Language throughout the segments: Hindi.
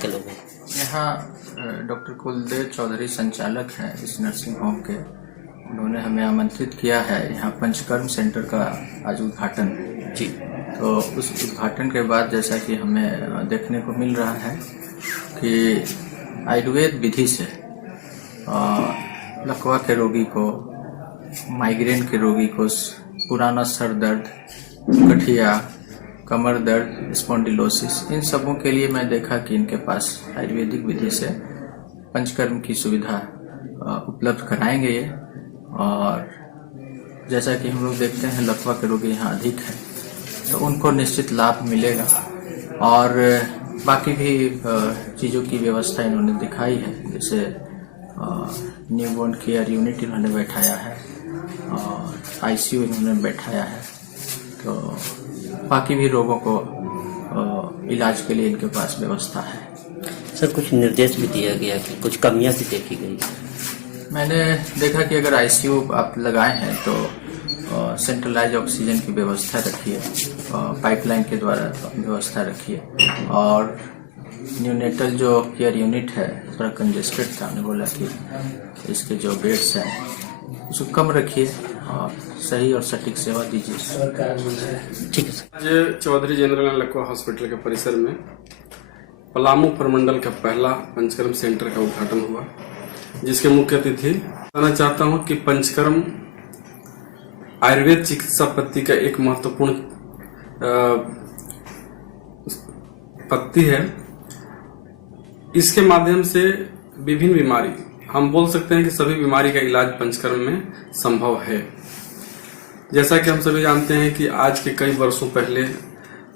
के लोग हैं? यहाँ डॉक्टर कुलदेव चौधरी संचालक हैं इस नर्सिंग होम के। उन्होंने हमें आमंत्रित किया है यहाँ पंचकर्म सेंटर का आज उद्घाटन जी। तो उस उद्घाटन के बाद जैसा कि हमें देखने को मिल रहा है कि आयुर्वेद विधि से लकवा के रोगी को, माइग्रेन के रोगी को, पुराना सर दर्द, गठिया, कमर दर्द, स्पॉन्डिलोसिस, इन सबों के लिए मैं देखा कि इनके पास आयुर्वेदिक विधि से पंचकर्म की सुविधा उपलब्ध कराएंगे ये। और जैसा कि हम लोग देखते हैं लकवा के रोगी यहाँ अधिक है तो उनको निश्चित लाभ मिलेगा। और बाकी भी चीज़ों की व्यवस्था इन्होंने दिखाई है, जैसे न्यूबॉर्न केयर यूनिट इन्होंने बैठाया है और आईसीयू इन्होंने बैठाया है। तो बाकी भी रोगों को इलाज के लिए इनके पास व्यवस्था है। सर, कुछ निर्देश भी दिया गया कि कुछ कमियां भी देखी गई। मैंने देखा कि अगर आईसीयू आप लगाए हैं तो सेंट्रलाइज ऑक्सीजन की व्यवस्था रखिए, पाइपलाइन के द्वारा व्यवस्था रखिए। और न्यूनेटल जो केयर यूनिट है थोड़ा कंजेस्टेड था, उन्होंने बोला कि इसके जो बेड्स हैं उसको कम रखिए और सही और सटीक सेवा दीजिए। ठीक है सर। आज चौधरी जनरल लकवा हॉस्पिटल के परिसर में पलामू प्रमंडल का पहला पंचकर्म सेंटर का उद्घाटन हुआ, जिसके मुख्य अतिथि बताना चाहता हूं कि पंचकर्म आयुर्वेद चिकित्सा पद्धति का एक महत्वपूर्ण पद्धति है। इसके माध्यम से विभिन्न बीमारी, हम बोल सकते हैं कि सभी बीमारी का इलाज पंचकर्म में संभव है। जैसा कि हम सभी जानते हैं कि आज के कई वर्षों पहले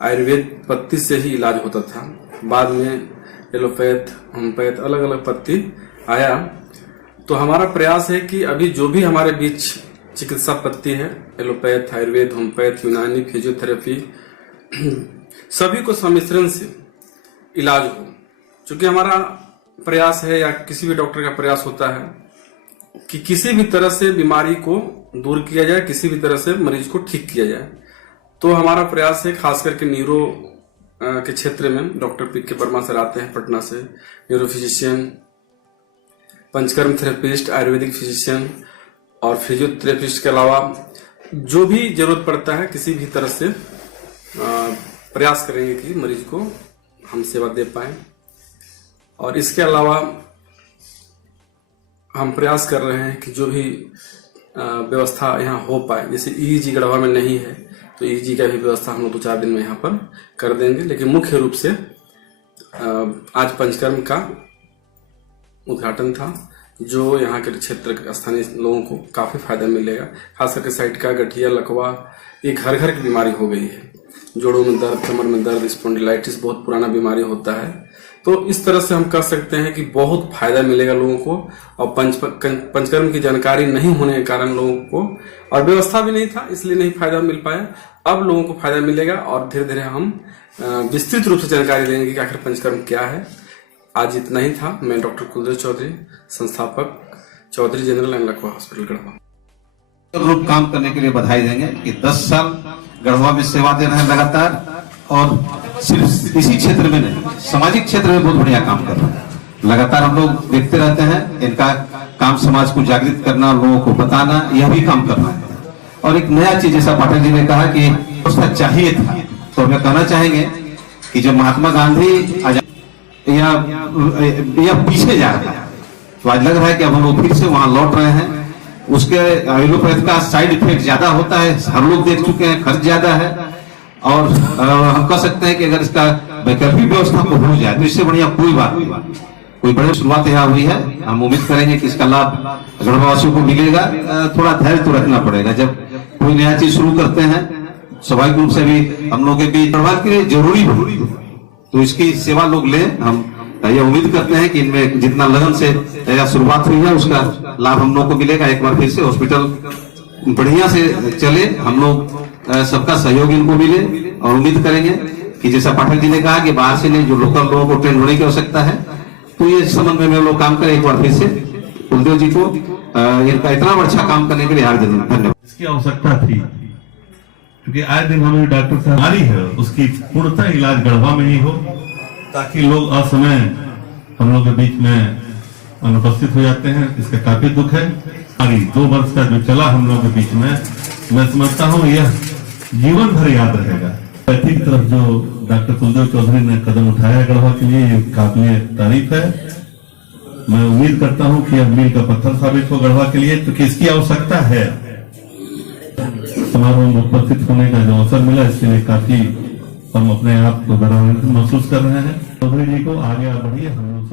आयुर्वेद पद्धति से ही इलाज होता था, बाद में एलोपैथ, होम्योपैथ, अलग अलग पद्धति आया। तो हमारा प्रयास है कि अभी जो भी हमारे बीच चिकित्सा पद्धति है, एलोपैथ, आयुर्वेद, होम्योपैथ, यूनानी, फिजियोथेरेपी, सभी को सम्मिश्रण से इलाज हो। चूंकि हमारा प्रयास है या किसी भी डॉक्टर का प्रयास होता है कि किसी भी तरह से बीमारी को दूर किया जाए, किसी भी तरह से मरीज को ठीक किया जाए। तो हमारा प्रयास है खास करके न्यूरो के क्षेत्र में डॉक्टर पी.के. वर्मा सर आते हैं पटना से, neuro physician, panchakarma therapist, Ayurvedic physician और फिजियोथेरेपिस्ट के अलावा जो भी जरूरत पड़ता है किसी भी तरह से प्रयास करेंगे कि मरीज को हम सेवा दे पाए। और इसके अलावा हम प्रयास कर रहे हैं कि जो भी व्यवस्था यहाँ हो पाए, जैसे ईईजी गढ़वा में नहीं है तो ईईजी का भी व्यवस्था हम लोग 2-4 दिन में यहाँ पर कर देंगे। लेकिन मुख्य रूप से आज पंचकर्म का उद्घाटन था, जो यहाँ के क्षेत्र के स्थानीय लोगों को काफी फायदा मिलेगा। खास करके साइड का गठिया, लकवा, ये घर घर की बीमारी हो गई है। जोड़ों में दर्द, कमर में दर्द, स्पॉन्डिलाइटिस बहुत पुराना बीमारी होता है। तो इस तरह से हम कह सकते हैं कि बहुत फायदा मिलेगा लोगों को। और पंचकर्म की जानकारी नहीं होने के कारण लोगों को, और व्यवस्था भी नहीं था इसलिए नहीं फायदा मिल पाया। अब लोगों को फायदा मिलेगा और धीरे धीरे हम विस्तृत रूप से जानकारी देंगे कि आखिर पंचकर्म क्या है। आज इतना ही था। मैं डॉक्टर कुलदेव चौधरी, संस्थापक, चौधरी जनरल लकवा हॉस्पिटल गढ़वा। रूप काम करने के लिए बधाई देंगे कि 10 साल गढ़वा में सेवा दे रहे हैं लगातार, और सिर्फ इसी क्षेत्र में नहीं, सामाजिक क्षेत्र में बहुत बढ़िया काम कर रहे हैं। लगातार हम लोग देखते रहते हैं इनका काम, समाज को जागृत करना, लोगों को बताना, यह भी काम करना है। और एक नया चीज, जैसा पाठक जी ने कहा कि उसका चाहिए था, तो हमें कहना चाहेंगे कि जब महात्मा गांधी या पीछे जा रहा है तो आज लग रहा है कि अब हम लोग फिर से वहां लौट रहे हैं। उसके एलोपैथ का साइड इफेक्ट ज्यादा होता है, हम लोग देख चुके हैं, खर्च ज्यादा है। और हम कह सकते हैं कि अगर इसका वैकल्पिक व्यवस्था को हो जाए तो इससे बढ़िया कोई बात नहीं। कोई बड़ी शुरुआत यहाँ हुई है, हम उम्मीद करेंगे कि इसका लाभ गढ़वासियों को मिलेगा। थोड़ा धैर्य तो रखना पड़ेगा, जब कोई नया चीज शुरू करते हैं स्वाभाविक रूप से भी हम लोग के बीच गढ़वा के लिए जरूरी होगी, तो इसकी सेवा लोग लें। हम ये उम्मीद करते हैं कि इनमें जितना लगन से शुरुआत हुई है उसका लाभ हम लोग को मिलेगा। एक बार फिर से हॉस्पिटल बढ़िया से चले, हम लोग सबका सहयोग इनको मिले, और उम्मीद करेंगे कि जैसा पाठक जी ने कहा कि बाहर से नहीं, जो लोकल लोगों को ट्रेन होने की आवश्यकता है, तो ये संबंध में लोग काम करें। एक बार फिर से कुलदेव जी को इनका इतना अच्छा काम करने के लिए हार्दिक धन्यवाद। इसकी आवश्यकता थी क्योंकि आए दिन हमें डॉक्टर साहब बीमारी है उसकी पूर्णतः इलाज गढ़वा में ही हो, ताकि लोग असमय हम लोग के बीच में अनुपस्थित हो जाते हैं, इसका काफी दुख है। अभी 2 वर्ष का जो चला हम लोग के बीच में, मैं समझता हूँ यह जीवन भर याद रहेगा। पैथी की तरफ जो डॉक्टर कुलदेव चौधरी ने कदम उठाया गढ़वा के लिए, ये काबिल तारीफ है। मैं उम्मीद करता हूँ कि यह मील का पत्थर साबित हो गढ़वा के लिए, क्योंकि इसकी आवश्यकता है। समारोह में उपस्थित होने का जो अवसर मिला, इसके लिए काफी हम अपने आप को गौरवान्वित महसूस कर रहे हैं। चौधरी जी को आगे बढ़िए, हम लोग